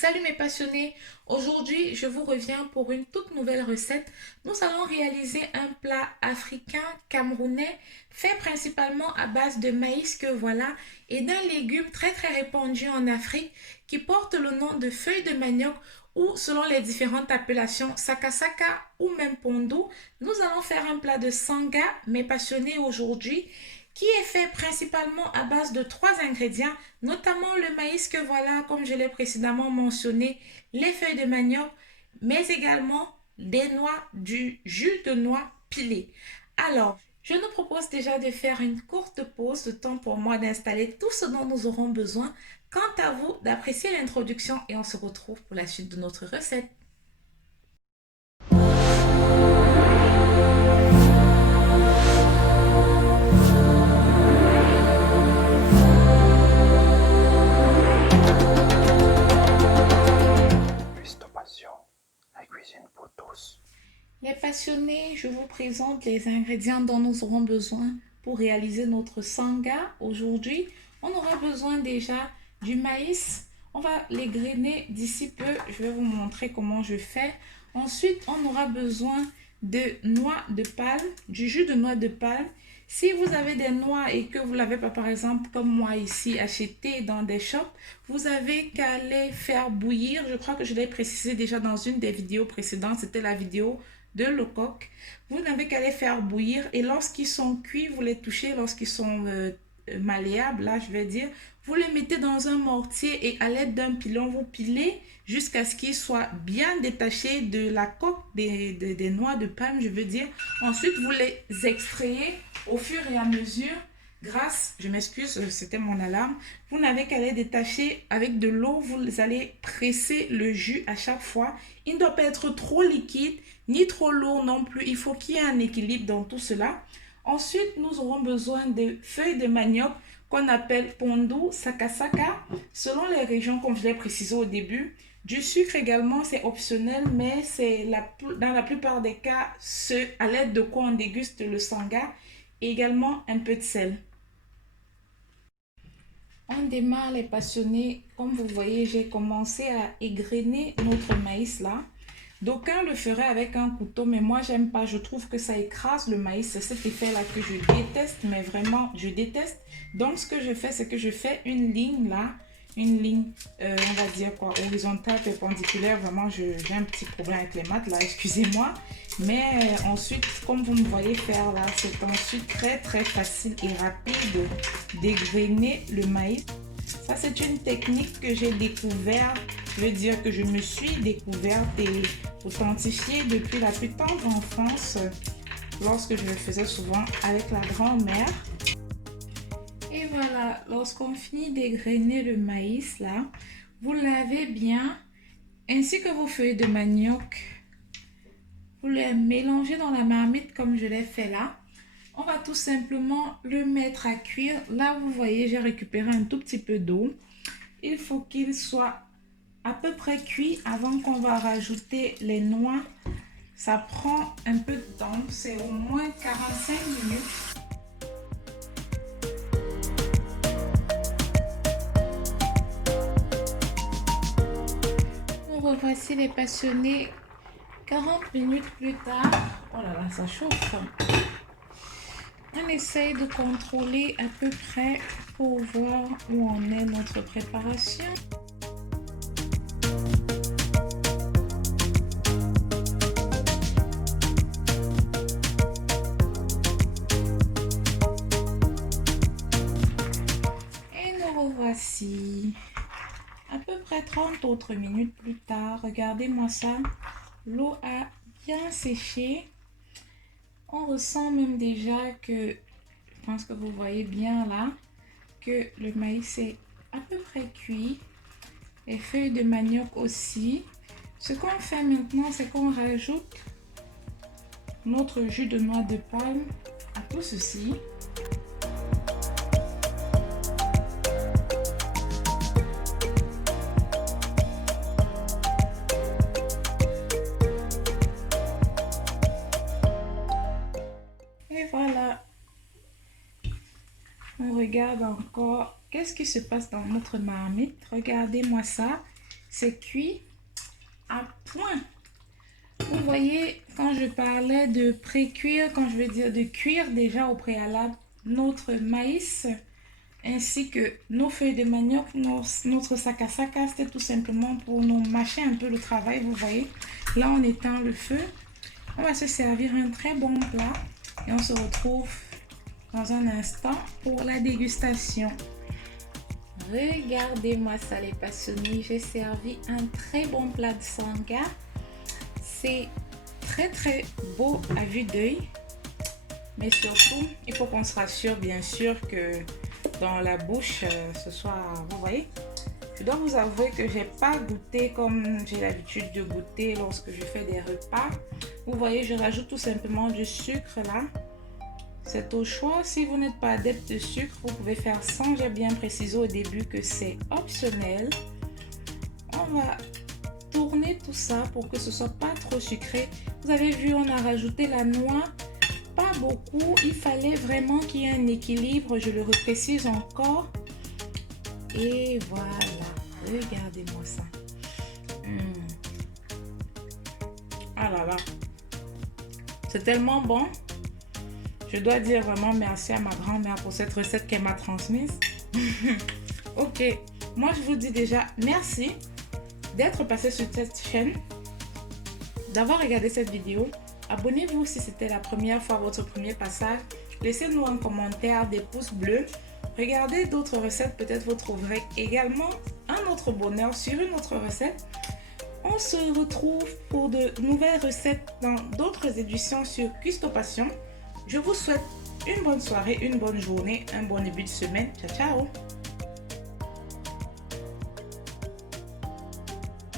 Salut mes passionnés, aujourd'hui je vous reviens pour une toute nouvelle recette. Nous allons réaliser un plat africain camerounais fait principalement à base de maïs que voilà et d'un légume très répandu en Afrique qui porte le nom de feuille de manioc ou selon les différentes appellations sakasaka ou même pondo. Nous allons faire un plat de sanga mes passionnés aujourd'hui qui est fait principalement à base de trois ingrédients, notamment le maïs que voilà, comme je l'ai précédemment mentionné, les feuilles de manioc, mais également des noix, du jus de noix pilé. Alors, je nous propose déjà de faire une courte pause, de temps pour moi d'installer tout ce dont nous aurons besoin. Quant à vous, d'apprécier l'introduction et on se retrouve pour la suite de notre recette. Cuistot Passion, la cuisine pour tous. Les passionnés, je vous présente les ingrédients dont nous aurons besoin pour réaliser notre sanga. Aujourd'hui, on aura besoin déjà du maïs. On va les grainer d'ici peu. Je vais vous montrer comment je fais. Ensuite, on aura besoin de noix de palme, du jus de noix de palme. Si vous avez des noix et que vous ne l'avez pas, par exemple, comme moi ici, acheté dans des shops, vous avez qu'à les faire bouillir. Je crois que je l'ai précisé déjà dans une des vidéos précédentes. C'était la vidéo de Lecoq. Vous n'avez qu'à les faire bouillir et lorsqu'ils sont cuits, vous les touchez, lorsqu'ils sont malléables, là je vais dire, vous les mettez dans un mortier et à l'aide d'un pilon, vous pilez jusqu'à ce qu'ils soient bien détachés de la coque des noix de palme, je veux dire. Ensuite, vous les extrayez au fur et à mesure grâce, je m'excuse, c'était mon alarme, vous n'avez qu'à les détacher avec de l'eau, vous allez presser le jus à chaque fois. Il ne doit pas être trop liquide, ni trop lourd non plus, il faut qu'il y ait un équilibre dans tout cela. Ensuite, nous aurons besoin de feuilles de manioc qu'on appelle pondu, sakasaka, selon les régions comme je l'ai précisé au début. Du sucre également, c'est optionnel, mais c'est dans la plupart des cas ce à l'aide de quoi on déguste le sanga. Et également un peu de sel. On démarre les passionnés. Comme vous voyez, j'ai commencé à égrener notre maïs là. D'aucuns le feraient avec un couteau, mais moi, j'aime pas. Je trouve que ça écrase le maïs. C'est cet effet-là que je déteste, mais vraiment, je déteste. Donc, ce que je fais, c'est que je fais une ligne là. Une ligne, on va dire quoi, horizontale, perpendiculaire. Vraiment, j'ai un petit problème avec les maths là, excusez-moi. Mais ensuite, comme vous me voyez faire là, c'est ensuite très facile et rapide d'égrener le maïs. Ça, c'est une technique que j'ai découverte. Je veux dire que je me suis découverte et authentifiée depuis la plus tendre enfance lorsque je le faisais souvent avec la grand-mère. Et voilà, lorsqu'on finit d'égrener le maïs là, vous lavez bien ainsi que vos feuilles de manioc. Vous les mélangez dans la marmite comme je l'ai fait là. On va tout simplement le mettre à cuire. Là, vous voyez, j'ai récupéré un tout petit peu d'eau. Il faut qu'il soit à peu près cuit avant qu'on va rajouter les noix. Ça prend un peu de temps, c'est au moins 45 minutes. Nous revoici les passionnés 40 minutes plus tard. Oh là là, ça chauffe. On essaye de contrôler à peu près pour voir où en est notre préparation. Et nous revoici à peu près 30 autres minutes plus tard. Regardez-moi ça. L'eau a bien séché. On ressent même déjà que, je pense que vous voyez bien là, que le maïs est à peu près cuit. Les feuilles de manioc aussi. Ce qu'on fait maintenant, c'est qu'on rajoute notre jus de noix de palme à tout ceci. Et voilà, on regarde encore qu'est-ce qui se passe dans notre marmite. Regardez-moi ça. c'est cuit à point. Vous voyez, quand je parlais de pré-cuire, quand je veux dire de cuire déjà au préalable notre maïs, ainsi que nos feuilles de manioc, notre sakasaka, c'était tout simplement pour nous mâcher un peu le travail, vous voyez. Là, on éteint le feu. On va se servir un très bon plat et on se retrouve dans un instant pour la dégustation. Regardez-moi ça les passionnés, j'ai servi un très bon plat de sanga. C'est très beau à vue d'œil, mais surtout il faut qu'on se rassure bien sûr que dans la bouche ce soit, vous voyez. Je dois vous avouer que j'ai pas goûté comme j'ai l'habitude de goûter lorsque je fais des repas. Vous voyez, je rajoute tout simplement du sucre là. C'est au choix. Si vous n'êtes pas adepte de sucre, vous pouvez faire sans. J'ai bien précisé au début que c'est optionnel. On va tourner tout ça pour que ce soit pas trop sucré. Vous avez vu, on a rajouté la noix. Pas beaucoup. Il fallait vraiment qu'il y ait un équilibre. Je le reprécise encore. Et voilà. Regardez-moi ça. Ah là là. C'est tellement bon. Je dois dire vraiment merci à ma grand-mère pour cette recette qu'elle m'a transmise. Ok, moi je vous dis déjà merci d'être passé sur cette chaîne, d'avoir regardé cette vidéo. Abonnez-vous si c'était la première fois, votre premier passage. Laissez-nous un commentaire, des pouces bleus. Regardez d'autres recettes, peut-être vous trouverez également un autre bonheur sur une autre recette. On se retrouve pour de nouvelles recettes dans d'autres éditions sur Custo Passion. Je vous souhaite une bonne soirée, une bonne journée, un bon début de semaine. Ciao, ciao!